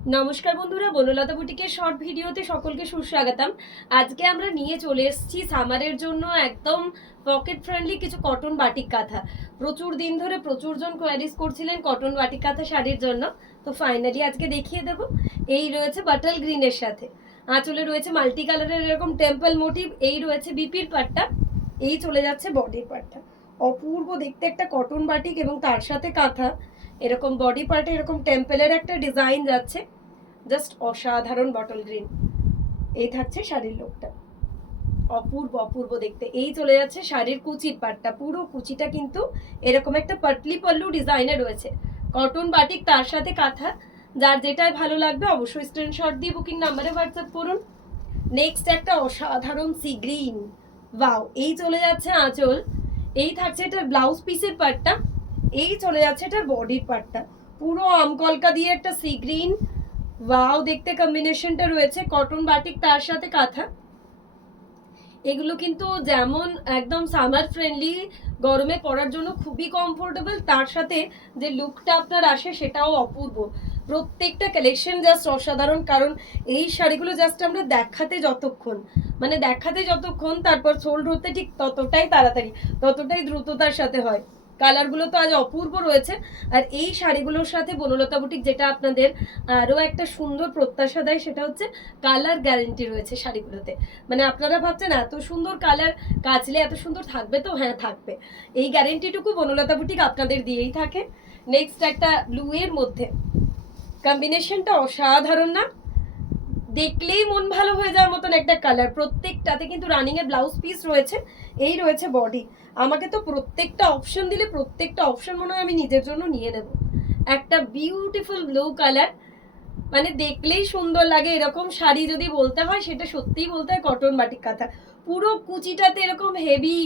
নমস্কার বন্ধুরা, বনলতা বুটিকের শর্ট ভিডিওতে সকলকে সুস্বাগতম। আজকে আমরা নিয়ে চলে এসেছি সামারের জন্য একদম পকেট ফ্রেন্ডলি কিছু কটন বাটিক কাঁথা। প্রচুর দিন ধরে প্রচুর জন কোয়ারিজ করছিলেন কটন বাটিক কাঁথা শাড়ির জন্য, তো ফাইনালি আজকে দেখিয়ে দেব। এই রয়েছে বাটল গ্রিনের সাথে, আঁচলে রয়েছে মাল্টি কালারের এরকম টেম্পল মোটিভ, এই রয়েছে বিপির পাটটা, এই চলে যাচ্ছে বডির পাটটা। অপূর্ব দেখতে একটা কটন বাটিক এবং তার সাথে কাঁথা, এরকম বডি পার্টে এরকম টেম্পলের একটা ডিজাইন যাচ্ছে, জাস্ট অসাধারণ বটল গ্রিন। এই থাকছে শাড়ির লুকটা, অপূর্ব অপূর্ব দেখতে। এই চলে যাচ্ছে শাড়ির কুচির পাটটা, পুরো কুচিটা কিন্তু এরকম একটা পাটলি পল্লু ডিজাইনে রয়েছে, কটন বাটিক তার সাথে কাঁথা। যার যেটাই ভালো লাগবে অবশ্যই স্ক্রিনশট দিয়ে বুকিং নাম্বারে হোয়াটসঅ্যাপ করুন। নেক্সট একটা অসাধারণ সি গ্রিন, ওয়াও। এই চলে যাচ্ছে আঁচল, এই থাকছে এটার ব্লাউজ পিসের পার্টটা, এই চলে যাচ্ছে এটার বডির পার্টটা, পুরো আমকলকা দিয়ে একটা সি গ্রিন, ওয়াও দেখতে কম্বিনেশনটা রয়েছে, কটন বাটিক তার সাথে কাঁথা। এগুলো কিন্তু যেমন একদম সামার ফ্রেন্ডলি, গরমে পরার জন্য খুবই কমফোর্টেবল, তার সাথে যে লুকটা আপনার আসে সেটাও অপূর্ব। প্রত্যেকটা কালেকশন জাস্ট অসাধারণ, কারণ এই শাড়িগুলো জাস্ট আমরা দেখাতে যতক্ষণ তারপর সোল্ড হতে ঠিক ততটাই তাড়াতাড়ি, ততটাই দ্রুততার সাথে হয়। কালারগুলো তো আজ অপূর্ব রয়েছে। আর এই শাড়িগুলোর সাথে বনলতা বুটিক যেটা আপনাদের আরও একটা সুন্দর প্রত্যাশা দেয়, সেটা হচ্ছে কালার গ্যারেন্টি রয়েছে শাড়িগুলোতে। মানে আপনারা ভাবছেন এত সুন্দর কালার কাচলে এত সুন্দর থাকবে, তো হ্যাঁ থাকবে, এই গ্যারেন্টিটুকু বনলতা বুটিক আপনাদের দিয়েই থাকে। নেক্সট একটা ব্লু এর মধ্যে কম্বিনেশনটা অসাধারণ না? দেখলেই মন ভালো হয়ে যাওয়ার মতন একটা কালার। প্রত্যেকটাতে কিন্তু রানিং এর ব্লাউজ পিস রয়েছে, এই রয়েছে বডি। আমাকে তো প্রত্যেকটা অপশন দিলে প্রত্যেকটা অপশন মনে হয় আমি নিজের জন্য নিয়ে নেব। একটা বিউটিফুল ব্লু কালার, মানে দেখলেই সুন্দর লাগে। এরকম শাড়ি যদি বলতে হয় সেটা সত্যিই বলতে হয় কটন বাটিক কাঁথা। পুরো কুচিটাতে এরকম হেভি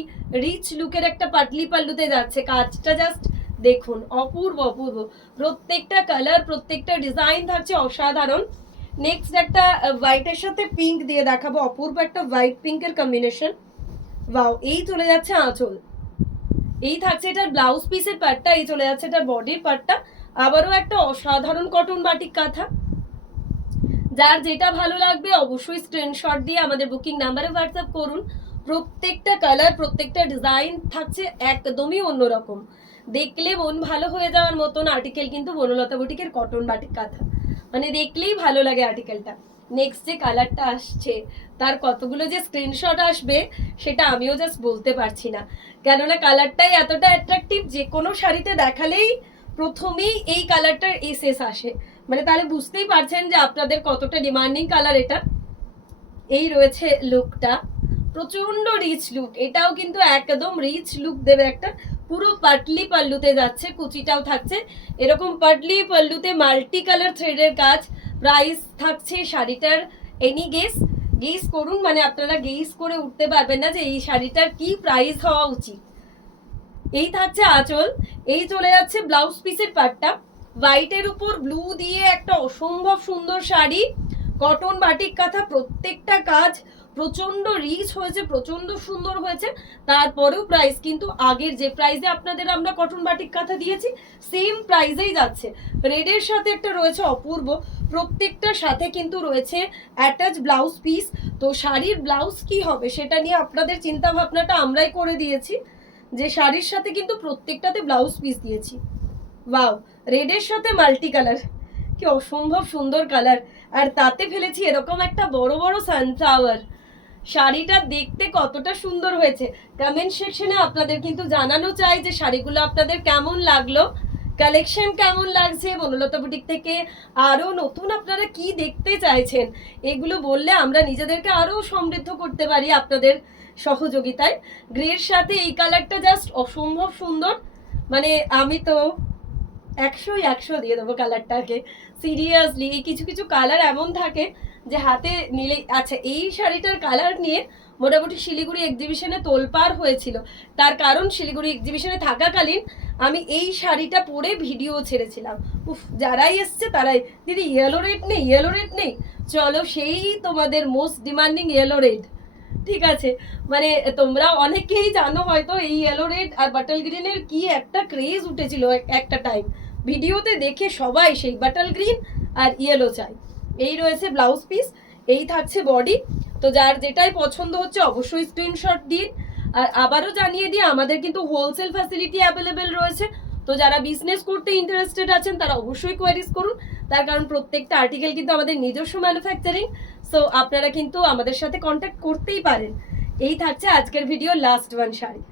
রিচ লুকের একটা পাটলি পাল্লুতে যাচ্ছে, কাজটা জাস্ট দেখুন, অপূর্ব অপূর্ব। প্রত্যেকটা কালার প্রত্যেকটা ডিজাইন থাকছে অসাধারণ। নেক্সট একটা হোয়াইটের সাথে পিঙ্ক দিয়ে দেখাবো, অপূর্ব একটা হোয়াইট পিঙ্কের কম্বিনেশন, ওয়াও। এই চলে যাচ্ছে আঁচল, এই থাকছে এটার ব্লাউজ পিসের পার্টটা, এই চলে যাচ্ছে এটার বডির পার্টটা। আবারও একটা অসাধারণ কটন বাটিক কাঁথা। যার যেটা ভালো লাগবে অবশ্যই স্ক্রিনশট দিয়ে আমাদের বুকিং নাম্বারে হোয়াটসঅ্যাপ করুন। প্রত্যেকটা কালার প্রত্যেকটা ডিজাইন থাকছে একদমই অন্যরকম, দেখলে মন ভালো হয়ে যাওয়ার মতন আর্টিকেল কিন্তু বনলতা বুটিকের কটন বাটিক কাঁথা, মানে দেখলেই ভালো লাগে আর্টিকেলটা। নেক্সট যে কালারটা আসছে তার কতগুলো যে স্ক্রিনশট আসবে সেটা আমিও জাস্ট বলতে পারছি না, কেননা কালারটাই এতটা অ্যাট্রাকটিভ, যে কোনো শাড়িতে দেখালেই প্রথমেই এই কালারটার এসএস আসে। মানে তাহলে বুঝতেই পারছেন যে আপনাদের কতটা ডিমান্ডিং কালার এটা। এই রয়েছে লুকটা, প্রচন্ড রিচ লুক, এটাও কিন্তু একদম রিচ লুক দেবে একটা। পুরো পাটলি পাল্লুতে যাচ্ছে, কুচিটাও থাকছে এরকম পাটলি পাল্লুতে, মাল্টি কালার থ্রেডের কাজ। প্রাইস থাকছে শাড়িটার, এনি গেস গেস করুন, মানে আপনারা গেস করে উঠতে পারবেন না যে এই শাড়িটার কি প্রাইস হওয়া উচিত। এই থাকছে আঁচল, এই চলে যাচ্ছে ব্লাউজ পিসের পার্টটা, হোয়াইটের উপর ব্লু দিয়ে একটা অসম্ভব সুন্দর শাড়ি, কটন বাটিক কাঁথা। প্রত্যেকটা কাজ প্রচন্ড রিচ হয়েছে, প্রচন্ড সুন্দর হয়েছে। তারপরেও প্রাইস কিন্তু আগের যে প্রাইসে আপনাদের আমরা কটন বাটিক কাঁথা দিয়েছি সেম প্রাইসেই যাচ্ছে। রেডের সাথে একটা রয়েছে অপূর্ব, প্রত্যেকটার সাথে কিন্তু রয়েছে অ্যাটাচ ব্লাউজ পিস। তো শাড়ির ব্লাউজ কি হবে সেটা নিয়ে আপনাদের চিন্তা ভাবনাটা আমরাই করে দিয়েছি, যে শাড়ির সাথে কিন্তু প্রত্যেকটাতে ব্লাউজ পিস দিয়েছি। ওয়াও, রেডের সাথে মাল্টি কালার, কি অসম্ভব সুন্দর কালার, আর তাতে ফেলেছি এরকম একটা বড় বড় সানফ্লাওয়ার। শাড়িটা দেখতে কতটা সুন্দর হয়েছে কমেন্ট সেকশনে আপনাদের কিন্তু জানানো চাই যে শাড়িগুলো আপনাদের কেমন লাগলো, কালেকশন কেমন লাগছে, বনলতা বুটিক থেকে আরও নতুন আপনারা কি দেখতে চাইছেন, এগুলো বললে আমরা নিজেদেরকে আরও সমৃদ্ধ করতে পারি আপনাদের সহযোগিতায়। গ্রের সাথে এই কালারটা জাস্ট অসম্ভব সুন্দর, মানে আমি তো 100 দিয়ে দেবো কালারটাকে, সিরিয়াসলি। এই কিছু কিছু কালার এমন থাকে যে হাতে নিলে, আচ্ছা এই শাড়িটার কালার নিয়ে মোটামুটি শিলিগুড়ি এক্সিবিশনে তোলপাড় হয়েছিল, তার কারণ শিলিগুড়ি এক্সিবিশনে থাকাকালীন আমি এই শাড়িটা পরে ভিডিও ছেড়েছিলাম। উফ, যারাই এসছে তারাই, দিদি ইয়েলো রেড নেই, ইয়েলো রেড নেই, চলো সেই তোমাদের মোস্ট ডিমান্ডিং ইয়েলো রেড। ঠিক আছে, মানে তোমরা অনেকেই জানো হয়তো এই ইয়েলো রেড আর বাটল গ্রিনের কি একটা ক্রেজ উঠেছিল একটা টাইম, ভিডিওতে দেখে সবাই সেই বাটল গ্রিন আর ইয়েলো চাই। এই রয়েছে ব্লাউজ পিস, এই থাকছে বডি। তো যার যেটাই পছন্দ হচ্ছে অবশ্যই স্ক্রিনশট দিন। আর আবারও জানিয়ে দিই, আমাদের কিন্তু হোলসেল ফ্যাসিলিটি অ্যাভেলেবেল রয়েছে। তো যারা বিজনেস করতে ইন্টারেস্টেড আছেন তারা অবশ্যই কোয়ারিজ করুন, তার কারণ প্রত্যেকটা আর্টিকেল কিন্তু আমাদের নিজস্ব ম্যানুফ্যাকচারিং। সো আপনারা কিন্তু আমাদের সাথে কন্ট্যাক্ট করতেই পারেন। এই থাকছে আজকের ভিডিও লাস্ট ওয়ান শাড়ি।